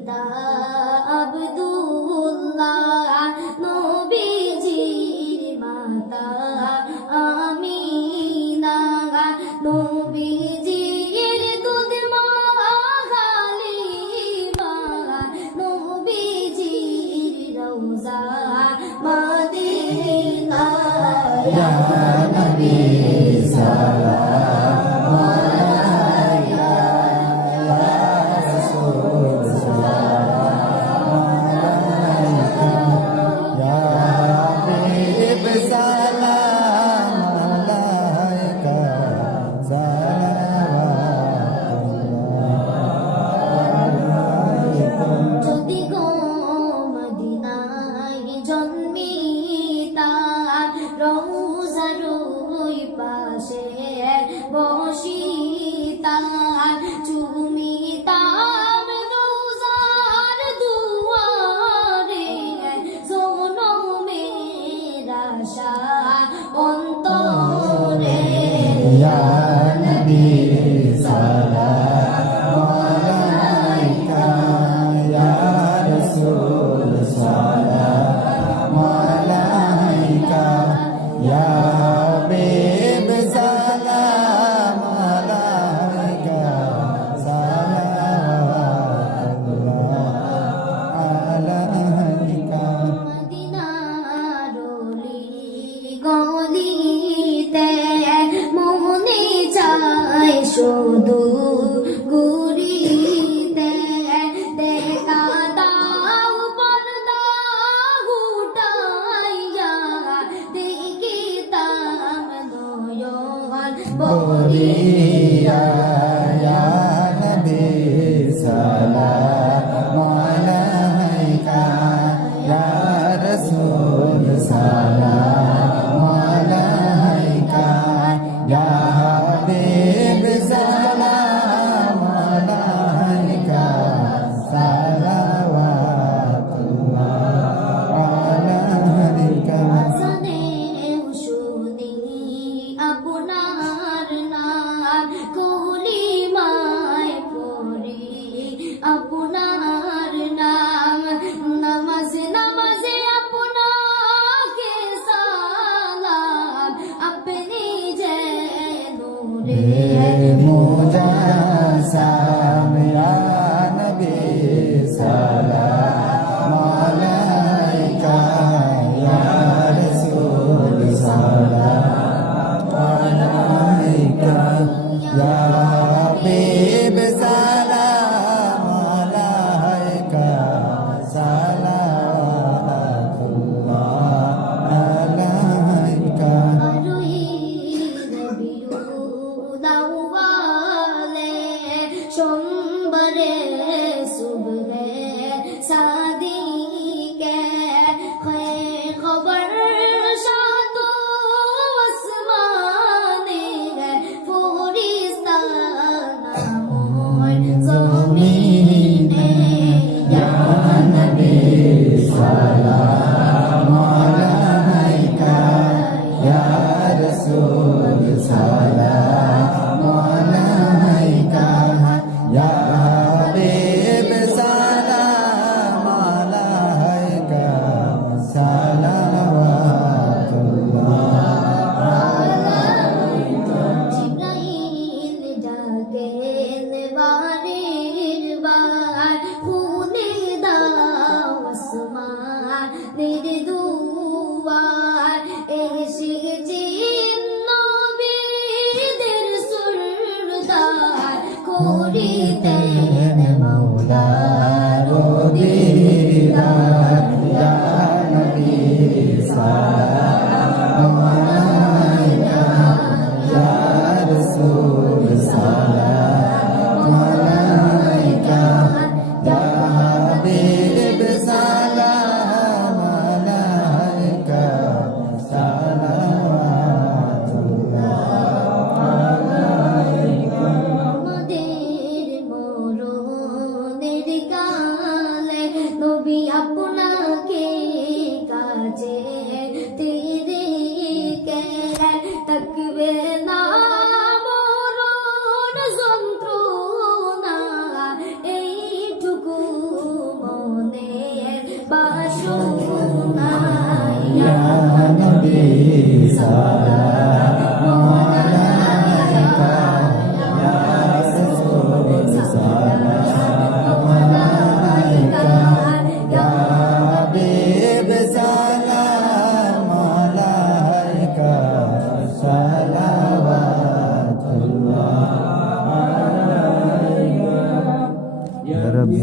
পিতা আব্দুল্লাহ, নবীজির মাতা আমিনা, নবীজির দুধ মা হালিমা, নবীজির রওজা মদিনা। ইয়া নবী সালাম আলাইকা, ইয়া রাসূল সালাম আলাইকা, ইয়া হাবিব সালাম আলাইকা, সালাওয়াতুল্লাহ। যদি গো মদিনায় জন্মিতা, রওজার ওই পাশে বসিতাম, চুমিতাম রওজার দুয়ারে, জনমের আশা অন্তরে। ইয়া নবী সালাম আলাইকা, ইয়া রাসূল সালাম আলাইকা, ইয়া হাবিব সালাম আলাইকা, সালাওয়াতুল্লাহ আলাইকা। মদিনার অলি গলিতে মনে চায় শুধু ঘুরিতে, দেখা দাও পর্দা উঠাইয়া, দেখিতাম নয়ন ভরিয়া। ইয়া নবী সালাম আলাইকা, ইয়া রাসূল সালাম আলাইকা, ইয়া হাবিব সালাম আলাইকা, সালাওয়াতুল্লাহ আলাইকা। সানেও শুনি আপনার নাম, কলিমায় পড়ি আপনার নাম, নামাজে নামাজে আপনাকে সালাম, আপনি যে নূরে মুজাসসাম। ইয়া নবী সালাম আলাইকা, ইয়া রাসূল সালাম আলাইকা, ইয়া হাবিব সালাম আলাইকা, সালাওয়াতুল্লাহ আলাইকা। সোমবারে সুবহে সাদিকে, খবর সাতো আসমানে, ফেরেশতা নাময় জমিনে। ইয়া নবী সালাম আলাইকা, ইয়া রাসূল সালাম আলাইকা, ইয়া হাবিব رب